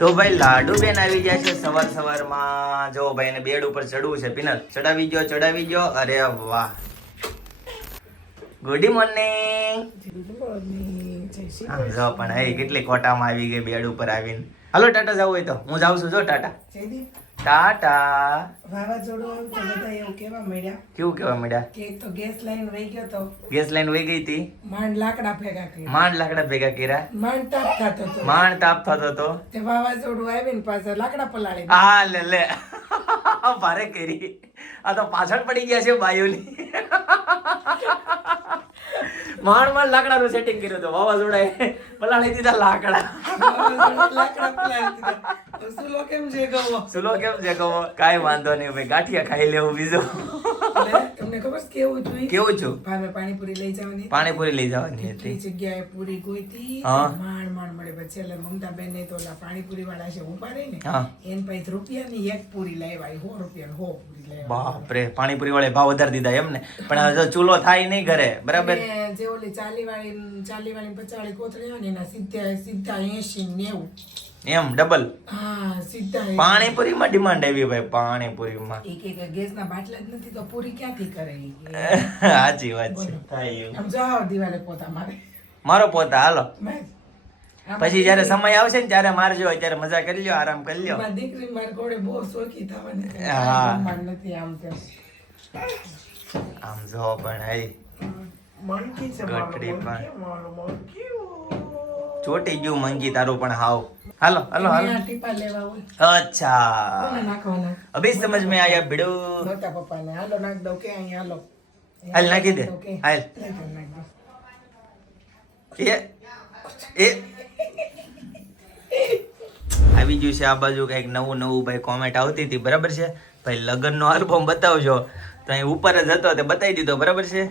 તો ભાઈ લાડુ બેન આવી જાય છે સવારમાં. જો ભાઈ એને બેડ ઉપર ચડવું છે. પિનલ ચડાવી ગયો. અરે વાહ, ગુડ મોર્નિંગ. જો પણ હે કેટલી કોટામાં આવી ગઈ બેડ ઉપર આવીને. હાલો ટાટા જવું હોય તો હું જાઉં છું. જો ટાટા ટાટા. વાવાઝોડું આવ્યું તો બધા એવું કેવા મળ્યા. કેવું કેવા મળ્યા? કે એક તો ગેસ લાઈન વહી ગયો તો ગેસ લાઈન વહી ગઈ હતી. માંડ લાકડા ભેગા કર્યા. માંડ લાકડા ભેગા કર્યા. માંડ તાપ થતો હતો. માંડ તાપ થતો હતો. તે વાવાઝોડું આવીને પાછા લાકડા પલાળી આ લે ભારે કરી. આ તો પાછળ પડી ગયા છે બાયોની. માંડ લાકડાનું સેટિંગ કર્યું હતું. વાવાઝોડાએ પલાળી દીધા લાકડા. લાકડા પલાળી દીધા. સુલો કેમ છે ગવો? સુલો કેમ છે કહો? કાંઈ વાંધો નહીં ભાઈ, ગાંઠિયા ખાઈ લેવું બીજું. તમને ખબર છે કેવું થયું? કેવું છું? ભાવે પાણીપુરી લઈ જવાની. પાણીપુરી લઈ જવાની કેટલી હતી. જગ્યાએ પૂરી ગોઈતી. હા. માંડ મળે. પછી એટલે મમતાબેન ને તો ઓલા પાણીપુરી વાળા છે ઉભા રહી ને હા. એને પછી રૂપિયાની એક પૂરી લેવાય. 100 રૂપિયા 100 પૂરી લેવાય. બાપરે, પાણીપુરી વાળે ભાવ વધારી દીધા એમ ને. પણ જો ચૂલો થાય નહીં ઘરે, બરાબર? અને જે ઓલી 40 વાળી 50 કોથળી હોય ને એના સીધા 80 90. એમ ડબલ હા સીધા પાણીપુરીમાં ડિમાન્ડ આવી ભાઈ. પાણીપુરીમાં એક ગેસના બાટલા જ નથી તો પૂરી ક્યાંથી કરે ઈ? સાચી વાત છે. થાય એવું. આમ જાઓ દિવાલે પોતા મારે મારો પોતા હાલો. મેં પછી જયારે સમય આવશે ને ત્યારે મારજો. ત્યારે મજા કરી લ્યો, આરામ કરી લ્યો. મારી દીકરી મારી ઘોડે બહુ શોખી થવાની છે. હા. જમવાનું નથી આમ તેમ. આમ જો પણ હઈ મંકી છે ગટરી પણ. મારું મંકી. ચોટી ગયું મંગી તારું પણ હાવ. હાલો હાલો હાલો. આ ટીપા લેવા હોય અચ્છા, કોને નાખવાના? અભી સમજ में आया बिडू. મોટા પપ્પાને હાલો નાખ દો કે અહીં હાલો હાલ નાખી દે. ઓકે. હાલ. નાખ દો. એ આવી ગયું છે આ બાજુ કઈક નવું ભાઈ કોમેન્ટ આવતી હતી, બરાબર છે ભાઈ? લગ્નનો આલ્બમ બતાવજો તો અહીં ઉપર જ હતો તે બતાવી દીધો, બરાબર છે?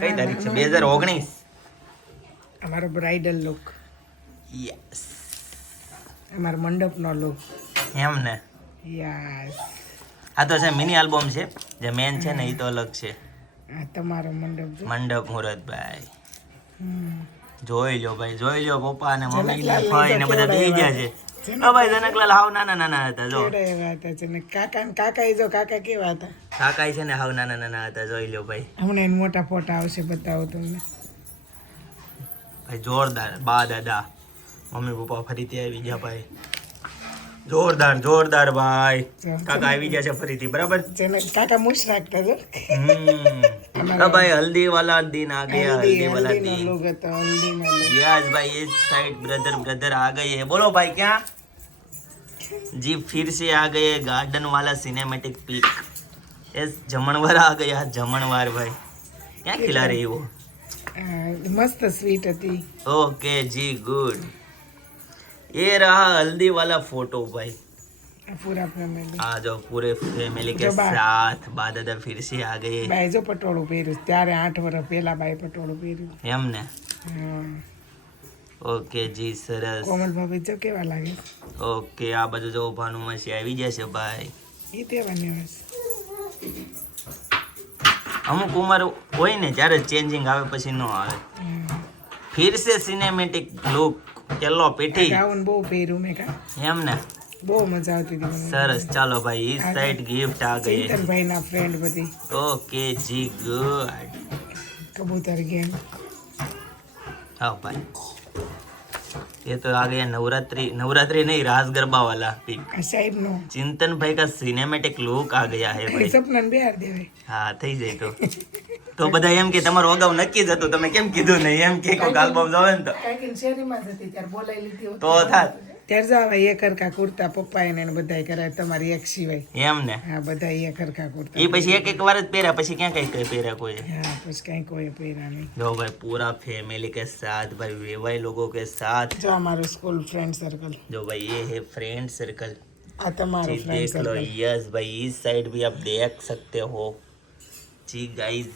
કઈ તારીખ છે? 2019. અમારો બ્રાઇડલ લુક, યસ, અમારો મંડપનો લુક. એમ ને. યસ, આ તો છે મિની આલ્બમ છે. જે મેન છે ને એ તો અલગ છે. આ તમારો મંડપ જો. મંડપ મુહૂર્ત ભાઈ. હમ. જોઈ લો ભાઈ, જોઈ લો. પપ્પા ને મમ્મી ને જનકલાલ ભાઈ ને બધા બેહી ગયા છે. હા ભાઈ, જનકલાલ હાવ નાના હતા. જો કેવડા એવા હતા છે ને કાકા જો કાકા કેવા હતા. કાકા છે ને હાવ નાના હતા. જોઈ લો ભાઈ. હમણાં એને મોટા ફોટા આવશે, બતાવો તમને. ભાઈ જોરદાર. બા દાદા મમ્મી પપ્પા ફરીથી આવી ગયા ભાઈ. જોરદાર ભાઈ. કાકા આવી ગયા છે ફરીથી, બરાબર? જેને કાકા મુશ રાખતા જો. तो भाई हल्दी वाला दिन आ गया. हल्दी वाला હલ્દીનો दिन. look હતો, હલ્દીનો look. यस भाई, इस साइड ब्रदर आ गए हैं. बोलो भाई क्या जी? फिर से आ गए गार्डन वाला सिनेमेटिक पिक. यस, जमनवार आ गया. जमनवार भाई क्या खिला रही हो? મસ્ત સ્વીટ હતી. ओके जी, गुड. ये रहा हल्दी वाला फोटो भाई. પૂરા ફેમિલી. हाँ, जो पूरे फैमिली के जो बा- साथ बा दादा फिर से आ गए. બાઈ જો પટોળું પહેર્યું ત્યારે 8 વર્ષ પહેલા બાઈ પટોળું પહેર્યું. એમ ને. હા. ઓકે જી, સરસ. કોમલ ભાભી જો કેવા લાગે. ઓકે, આ બાજુ જો ભાનુમસી આવી જશે ભાઈ. એ તેવાની હોય. અમુક ઉંમર હોય ને ત્યારે ચેન્જિંગ આવે, પછી ન આવે. ફિર સે સિનેમેટિક લુક. ચલો પીઠી. ગાઉન બહુ પહેર્યું મેં કા. એમ ને. બહુ મજા આવતી હતી મને. સરસ. ચાલો ભાઈ, इस साइड गिफ्ट आ गए. ચેતનભાઈ ના ફ્રેન્ડ બધી ओके जी, गुड. કબૂતર ગેમ. हाँ भाई, ये तो आ गया नवरात्रि नहीं, रास गरबा वाला पिक. આ સાઈડ નો चिंतन भाई का सिनेमेटिक लुक आ गया है भाई. સપના ને બેહાર દેવાય. હા, થઈ જાય તો બધા એમ કે તમારું અગાઉ નક્કી જ હતું, તમે કેમ કીધું નહીં? એમ કે કોઈક આલ્બમ જોવે ને તો કાંઈક શેરીમાં જ હતી ત્યારે બોલાવી લીધી હોત. તો થાત. ત્યારે જો આવા એક હરખા કુર્તા પપ્પા એને બધાય કરાય, તમારી એક સિવાય. એમ ને. હા, બધા એક હરખા કુર્તા. એ પછી એક વાર જ પહેર્યા, પછી ક્યાં કઈ પહેર્યા કોઈ? હા, પછી કાંઈ કોઈ પહેર્યા નહીં. જો ભાઈ, पूरा फैमिली के साथ भाई, वेवाई लोगों के साथ. જો અમારું સ્કૂલ ફ્રેન્ડ સર્કલ. जो भाई ये है फ्रेंड सर्कल. આ તમારું जी ફ્રેન્ડ देख लो. સર્કલ. यस भाई, इस साइड भी आप देख सकते हो जी गाइस.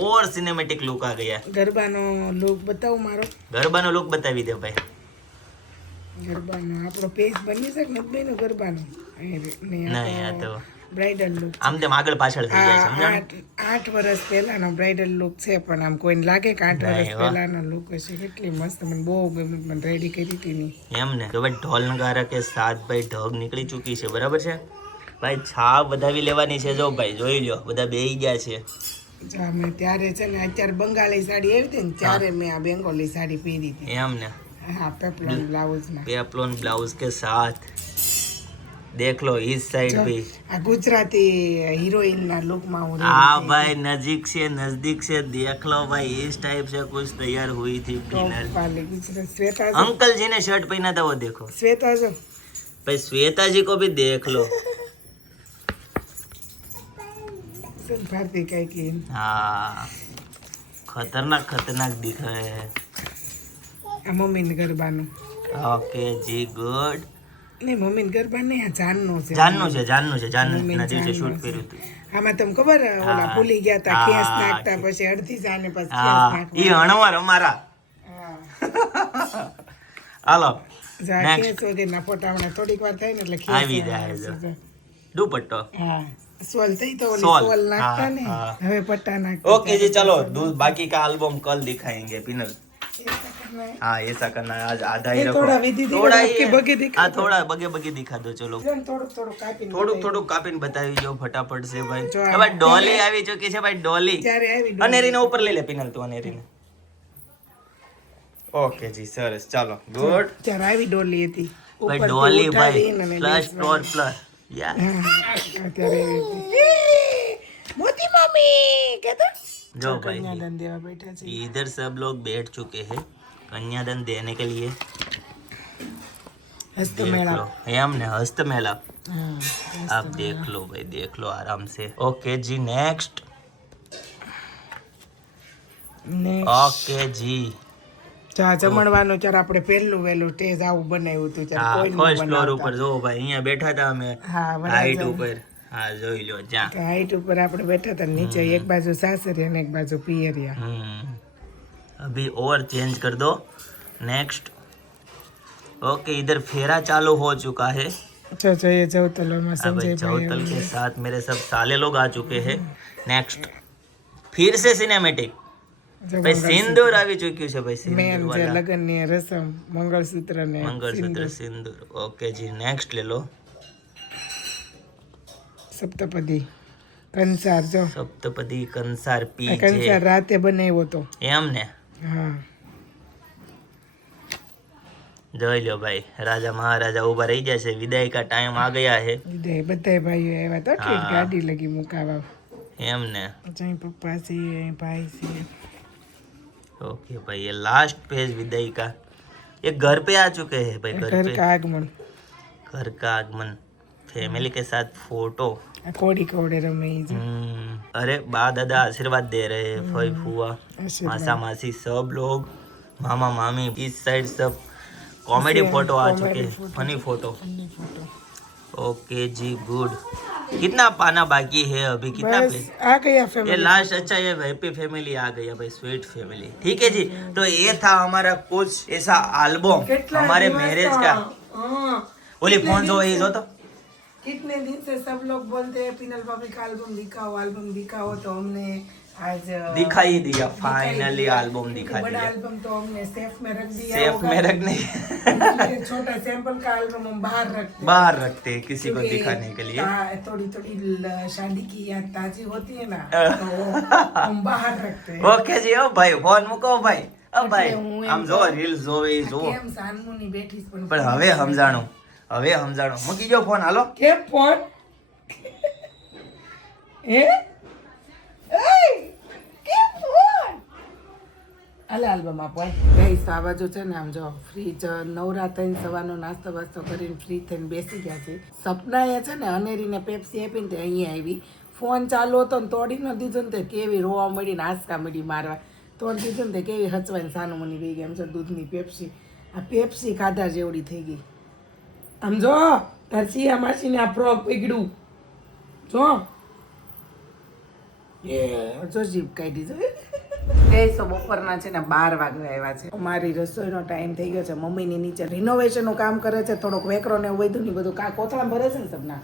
और सिनेमेटिक लुक आ गया. ગરબાનો લુક બતાવું મારો. ગરબાનો લુક બતાવી દે ભાઈ. ગરબાનો આપણો પેજ બની શકે ને બેનો ગરબાનો. નહીં, આ તો બ્રાઇડલ લુક આમ તેમ આગળ પાછળ થઈ જાય સમજાણું? 8 વર્ષ પહેલાનો બ્રાઇડલ લુક છે, પણ આમ કોઈને લાગે કે 8 વર્ષ નહીં, હો. પહેલાનો લુક હશે. કેટલી મસ્ત, મને બહુ ગમી, મને રેડી કરી હતી ની. એમ ને. તો ભાઈ ઢોલ નગારા કે સાથ ભાઈ ઢગ નીકળી ચૂકી છે, બરાબર છે ભાઈ. છાપ વધાવી લેવાની છે. જો ભાઈ જોઈ લો, બધા બેહી ગયા છે. જો મેં ત્યારે છે ને, અત્યારે બંગાળી સાડી આવી હતી ને ત્યારે મેં આ બેંગોલી સાડી પહેરી હતી. એમ ને. હા, પેપલોન બ્લાઉઝમાં. पेप्लोन ब्लाउज के साथ देख लो इस साइड જો, भी. આ ગુજરાતી હિરોઈન ના લુકમાં હું हाँ भाई नजीक से नजदीक से देख लो भाई, इस टाइप से कुछ तैयार हुई थी पिनल. વાલી ગુજરાત. શ્વેતા જો, अंकल जी ने शर्ट पहना था वो देखो શ્વેતા જો. भाई. श्वेता जी को भी देख लो. સુન ભારતી કઈ કે हाँ खतरनाक खतरनाक दिख रहे हैं. આ મમ્મીને ગરબાનું ओके जी गुड. નહીં, મમ્મીને ગરબા નહીં, આ જાનનો છે. જાનનું છે જાનના દિવસે શૂટ કર્યું હતું. આમાં તમને ખબર ઓલા ભૂલી ગયા હતા હા. ખેસ નાખતા, પછી અડધી જાને પછી ખેસ હા નાખતા. ઈ હણવાર અમારા. હા. હાલો જા Next. ખેસ વગરના ફોટા હમણાં થોડીક વાર થાય ને એટલે ખેસ આવી જાય આવે છે. છે. દુપટ્ટો. હા, સોલ થઈ તો ઓલી સોલ. સોલ નાખતા હા, ને, હા. હવે પટ્ટા નાખતા. ओके जी चलो बाकी का एल्बम कल दिखाएंगे पिनल. हाँ ऐसा करना है, आज आधा ही ये रखो. थोड़ा विधि दिखा, थोड़ा आपके ही बगे दिखा हाँ थोड़ा बगे बगे दिखा दो चलो. થોડુંક થોડુંક કાપીને થોડુંક કાપીને બતાવી દો ફટાફટ से ભાઈ. જો હવે ડોલી આવી ચૂકી છે ભાઈ, ડોલી. ત્યારે આવી ડોલી. અનેરીને ઉપર લઈ લે પિનલ તું અનેરીને. ઓકે જી સરસ ચાલો ગુડ. ત્યારે આવી ડોલી હતી ભાઈ ઉપરથી ડોલી ભાઈ ઉઠાવીને અને પ્લસ બેસવાનું. પ્લસ યાર. હા, અત્યારે આવી હતી. મોતી મમ્મી કહેતા જો ભાઈ કન્યાદાન દેવા બેઠા છે. इधर सब लोग बैठ चुके हैं कन्यादान देने के लिए. હસ્ત देख મેળા. लो हम ने हस्त मेला. હા, आप देख लो भाई, देख लो आराम से. ओके जी नेक्स्ट. ને ओके जी ચા જમણવાનું ત્યારે આપણે પહેલું વહેલું સ્ટેજ આવું બનાવ્યું હતું ત્યારે हाँ કોઈ फर्स्ट फ्लोर ऊपर जो भाई અહીંયા બેઠા હતા અમે હા હાઈટ બરાબર. ઉપર. હા જોઈ લો જ્યાં. હાઈટ ઉપર આપણે બેઠા હતા, નીચે એક બાજુ સાસરિયા અને એક બાજુ પિયરિયા. अभी और चेंज कर दो. नेक्स्ट. ओके इधर फेरा चालू हो चुका है. જો જોઈએ જવતલોમાં अब भाई સંજયભાઈ चौतल के साथ मेरे सब साले लोग आ चुके हैं. नेक्स्ट फिर से सिनेमेटिक. भाई सिंदूर આવી ચૂક્યું છે ભાઈ, સિંદૂર મેન જે વાળા લગ્નની રસમ મંગળસૂત્ર ને મંગળસૂત્ર સિંદૂર. ઓકે જી નેક્સ્ટ ले लो. સપ્તપદી કંસાર. જો સપ્તપદી કંસાર આ પી કંસાર રાતે બનાવ્યો તો. એમ ને. હા, જોઈ લો ભાઈ રાજા મહારાજા ઊભા રહી ગયા છે. વિદાય કા ટાઈમ આ ગયા है. બધા ભાઈઓ આવ્યા તો ઠીક હા. ગાડી લગી મુકાવા. એમ ને. જઈ પપ્પા છે અહીં ભાઈ છે. ओके भाई ये लास्ट पेज विदाई का. ये घर पे आ चुके हैं भाई, घर ઘર पे કા આગમન. घर का आगमन. फैमिली के साथ फोटो. આ કોડી કોડે રમે ઈ છે. अरे बा दादा आशीर्वाद दे रहे हैं. फई फुआ આશીર્વાદ. मासा मासी सब लोग, मामा मामी इस साइड सब कॉमेडी फोटो आ चुके comedy हैं, photo. Funny photo. Funny photo. Okay जी गुड. कितना पाना बाकी है अभी, कितना બસ पेज? આ કયા ये ફેમિલી? लास्ट अच्छा ये हैप्पी फैमिली आ गई है भाई, स्वीट फैमिली. ठीक है जी, तो ये था हमारा कुछ ऐसा एल्बम કેટલા हमारे દિવસ मैरिज તો? का. हाँ, ओली कितने फोन जो दिन ये से- जो तो कितने दिन से सब लोग बोलते हैं पिनल भाभी का एल्बम दिखाओ, तो हमने आज दिखा ही दिया. दिखाई फाइनली दिया। एल्बम दिखा बड़ा दिया. एल्बम तो हमने सेफ में रख दिया सेफ होगा। में रखने इसलिए छोटा सैंपल का एल्बम हम बाहर रखते हैं। बाहर रखते हैं किसी को क्योंकि दिखाने के लिए. थोड़ी थोड़ी शादी की याद ताजी होती है ना, तो वो हम बाहर रखते हैं। ओके जी. ओ भाई फोन મૂકો ભાઈ. ઓ ભાઈ હું આમ જો રીલ્સ જોવે ઈ જો. કેમ સાનમુની બેઠી છે પણ હવે સમજાણું. મૂકી જો ફોન. હાલો કેમ ફોન હે એય કેમ ફોન આલે આલ્બમ આપો. ગાઈસ આ બાજુ છે ને આમ જો ફ્રીજ નવરા થઈને સવારનો નાસ્તો વાસ્તો કરીને ફ્રી થઈને બેસી ગયા છે. સપનાએ છે ને અનેરીને પેપ્સી આપીને તે અહીંયા આવી. ફોન ચાલુ હતો ને તોડી ન દીધો ને તે કેવી રોવા મળી ને આંસકા મળી મારવા. તોડી દીધું ને તે કેવી હચવાઈને સાનુમની ગઈ ગઈ. આમ જો દૂધની પેપ્સી, આ પેપ્સી ખાધા જેવડી થઈ ગઈ. આમ જો તાર સિયા માસીને આ ફ્રોક પીગડું જો એ જો જીભ કાઢી જો ગઈસો બપોરના છે ને 12 વાગે આવ્યા છે. અમારી રસોઈનો ટાઈમ થઈ ગયો છે. મમ્મીની નીચે રિનોવેશનનું કામ કરે છે, થોડોક વેકરો ને એવું બધું ને બધું કોથળામાં ભરે છે ને સપના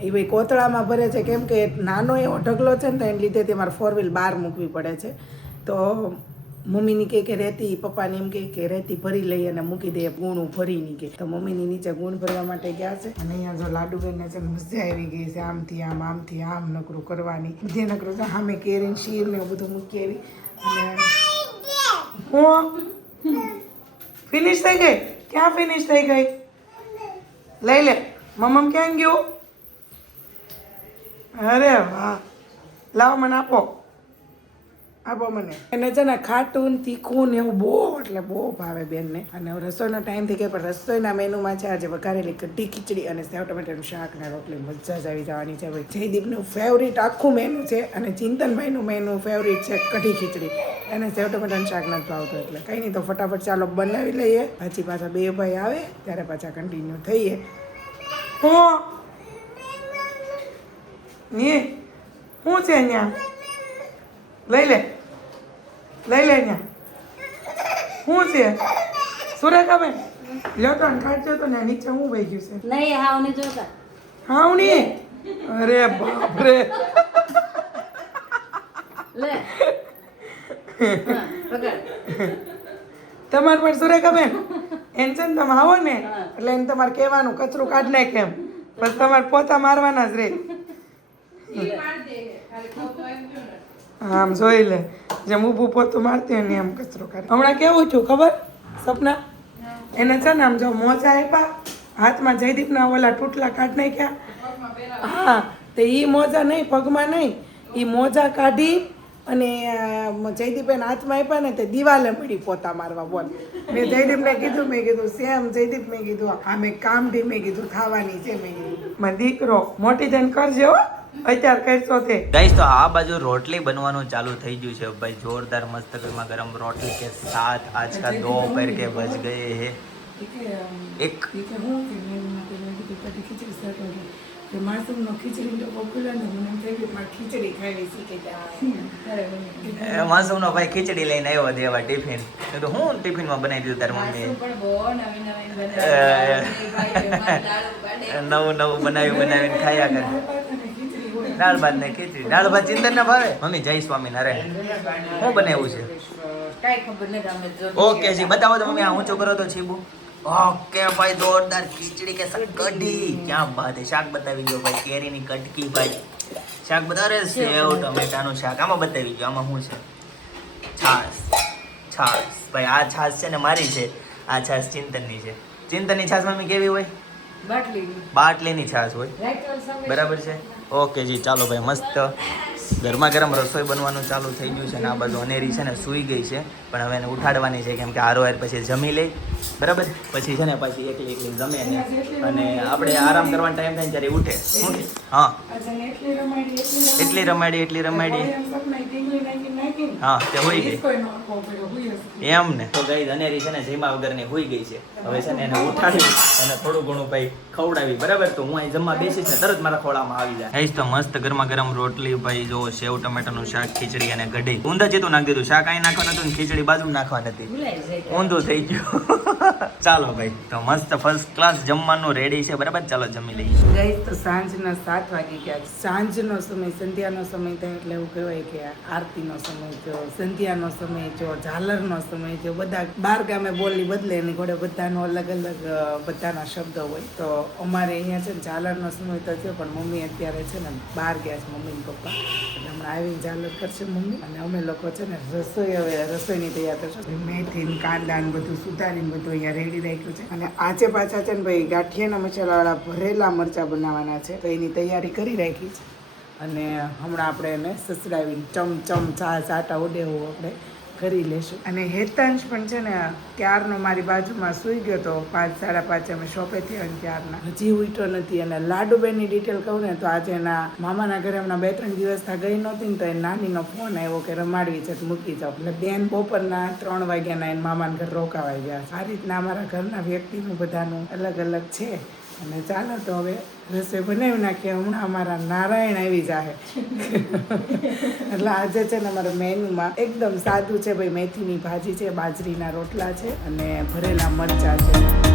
એ ભાઈ કોથળામાં ભરે છે, કેમ કે નાનો એવો ઢગલો છે ને તો એને લીધે તે મારે 4 વ્હીલ બહાર મૂકવી પડે છે. તો મમ્મીની કે રહેતી, પપ્પાને એમ કે રહેતી ભરી લઈ અને મૂકી દે, ગુણ ભરી ની કે. તો મમ્મીની નીચે ગુણ ભરવા માટે ગયા છે. અને અહીંયા જો લાડુબેનને છે મજા આવી ગઈ છે, આમથી આમ નકરું કરવાની, જે નકરું છે સામે કેરીને શીર ને એવું બધું મૂકી આવી. અને હું ફિનિશ થઈ ગઈ? ક્યાં ફિનિશ થઈ ગઈ? લઈ લે. મમ્મ ક્યાં ગયું? અરે વાહ, લાવો મને આપો મને. એને છે ને ખાટું તીખું ને એવું બહુ એટલે બહુ ભાવે બેનને. અને રસોઈનો ટાઈમ થઈ ગયો, પણ રસોઈના મેનુમાં છે આજે વઘારેલી કઢી ખીચડી અને સેવ ટમેટાનું શાક ને રોટલી. મજા જ આવી જવાની છે ભાઈ. જયદીપનું ફેવરિટ આખું મેનુ છે અને ચિંતનભાઈનું મેનુ ફેવરિટ છે કઢી ખીચડી. એને સેવ ટમેટાનું શાક નથી ભાવતું, એટલે કંઈ નહીં, તો ફટાફટ ચાલો બનાવી લઈએ. પછી પાછા 2 ભાઈ આવે ત્યારે પાછા કન્ટિન્યુ થઈએ. શું છે અહીંયા? લઈ લે અહીંયા. શું છે સુરેખાબેન? લ્યો તો કાઢજો તો ને નીચે હું વહી ગયું છે. નહીં હાવની જોતા. હાવની? અરે બાપ રે. લે હા પકડ. તમારે પણ સુરેખાબેન એમ છે ને તમે આવો ને એટલે એને તમારે કહેવાનું કચરું કાઢ નાખ એમ, બસ તમારે પોતા મારવાના જ રે. આમ જોઈ લે, જેમ ઊભું પોતું મારતી હોય ને એમ કચરો કાઢે. હમણાં કેવું થયું ખબર સપના? એને છે ને આમ જો મોજા આપ્યા હાથમાં, જયદીપના ઓલા તૂટલા કાઢ નાખ્યા. હા, તો એ મોજા નહીં, પગમાં નહીં, એ મોજા કાઢી અને જયદીપને હાથમાં આપ્યા ને તે દિવાલે મળી પોતા મારવા. બોલ, મેં જયદીપને કીધું, સેમ જયદીપ મેં કીધું આ મેં કામ બી મેં કીધું થવાની છે. મેં કીધું મારો દીકરો મોટી થઈને કરજે હો, અત્યારે કરશો તે. ગાઈસ તો આ બાજુ રોટલી બનવાનું ચાલુ થઈ ગયું છે ભાઈ, જોરદાર મસ્ત ગરમા ગરમ રોટલી के साथ आज का दोपहर के बज गए हैं एक. માસુમનો ભાઈ ખીચડી લઈને આવ્યો દેવા ટિફિન. તો હું ટિફિનમાં બનાવી દીધું તાર મમ્મીએ. નવું બનાવીને ખાયા કરે. દાળ ભાત ને ખીચડી. દાળ ભાત ચિંતન ના ભાવે? મમ્મી જય સ્વામિનારાયણ. શું બનાવ્યું છે? કાઈ ખબર નથી અમે જો. ઓકે જી બતાવો તો મમ્મી. આ ઊંચો કરો તો છીબુ. ઓકે ભાઈ, જોરદાર ખીચડી કે સાથ કઢી. ક્યાં બાત હે. શાક બતાવી ગયો ભાઈ, કેરીની કટકી ભાઈ. શાક બતાવે સેવ ટમેટાનું શાક. આમાં બતાવી ગયો. આમાં શું છે? છાશ ભાઈ. આ છાશ છે ને મારી છે, આ છાશ ચિંતનની છે. ચિંતનની છાશ મમ્મી કેવી હોય? બાટલીની છાશ હોય, બરાબર છે. ઓકે જી ચાલો ભાઈ, મસ્ત ગરમા ગરમ રસોઈ બનવાનું ચાલુ થઈ ગયું છે. અને આ બાજુ અનેરી છે ને સૂઈ ગઈ છે, પણ હવે એને ઉઠાડવાની છે, કેમ કે હારોહાર પછી જમી લે, બરાબર. પછી છે ને પાછી એકલી જમે ને, અને આપણે આરામ કરવાનો ટાઈમ થાય ત્યારે ઉઠે. શું કે? હા, એટલી રમાડી હા તે હોઈ ગઈ એમ ને. તો ગઈ અનેરી છે ને જમ્યા વગરની હોઈ ગઈ છે. હવે છે ને એને ઉઠાડી અને થોડું ઘણું ભાઈ ખવડાવી, બરાબર. તો હું અહીં જમવા બેસીશ ને તરત મારા ખોળામાં આવી જાય. અહીં તો મસ્ત ગરમા ગરમ રોટલી ભાઈ, જો સેવ ટમેટાનું શાક, ખીચડી અને કઢી. ઊંધા જેતું નાખી દીધું. શાક અહીં નાખવાનું હતું ને ખીચડી બાજુમાં નાખવાની હતી, ઊંધું થઈ ગયું. ચાલો ભાઈ, તો મસ્ત ફર્સ્ટ ક્લાસ જમવાનું રેડી છે, બરાબર. ચાલો જમી લઈએ. ગઈ તો સાંજના 7 વાગી ગયા. સાંજનો સમય, સંધ્યાનો સમય થાય એટલે એવું કહેવાય કે આરતીનો સમય થયો, સંધ્યાનો સમય થયો, ઝાલરનો સમય થયો. બધા 12 ગામે બોલી બદલે એની ઘોડે બધાનો અલગ અલગ બધાના શબ્દ હોય. તો અમારે અહીંયા છે ને ઝાલરનો સમય તો થયો, પણ મમ્મી અત્યારે છે ને બહાર ગયા છે, મમ્મી ને પપ્પા. એટલે હમણાં આવીને ઝાલર કરશે મમ્મી, અને અમે લોકો છે ને રસોઈની તૈયાર કરશું. મેથી કાંદા ને બધું સુધારીને બધું અહીંયા રેડી રાખ્યું છે. અને આજે પાછા છે ને ભાઈ ગાંઠિયાના મસાલાવાળા ભરેલા મરચાં બનાવવાના છે, તો એની તૈયારી કરી રાખી છે. અને હમણાં આપણે એને સસડાવીને ચમચમ ચાટા ઉડે એવું આપણે કરી લેશું. અને હેતાંશ પણ છે ને ત્યારનો મારી બાજુમાં સૂઈ ગયો તો 5, 5:30 અમે શોપેથી અને ત્યારના હજી ઉઠ્યો નથી. અને લાડુબેનની ડિટેલ કહું ને તો આજે એના મામાના ઘરે હમણાં 2-3 દિવસ ગઈ નહોતી ને, તો એ નાનીનો ફોન આવ્યો કે રમાડવી છે તો મૂકી જાઓ. એટલે બેન બપોરના 3 વાગ્યાના એને મામાના ઘર રોકાવાઈ ગયા. આ રીતના અમારા ઘરના વ્યક્તિનું બધાનું અલગ અલગ છે. અને ચાલો તો હવે રસોઈ બનાવી નાખીએ. હમણાં અમારા નારાયણ આવી જાહે. એટલે આજે છે ને અમારા મેનુમાં એકદમ સાદું છે ભાઈ. મેથીની ભાજી છે, બાજરીના રોટલા છે અને ભરેલા મરચાં છે.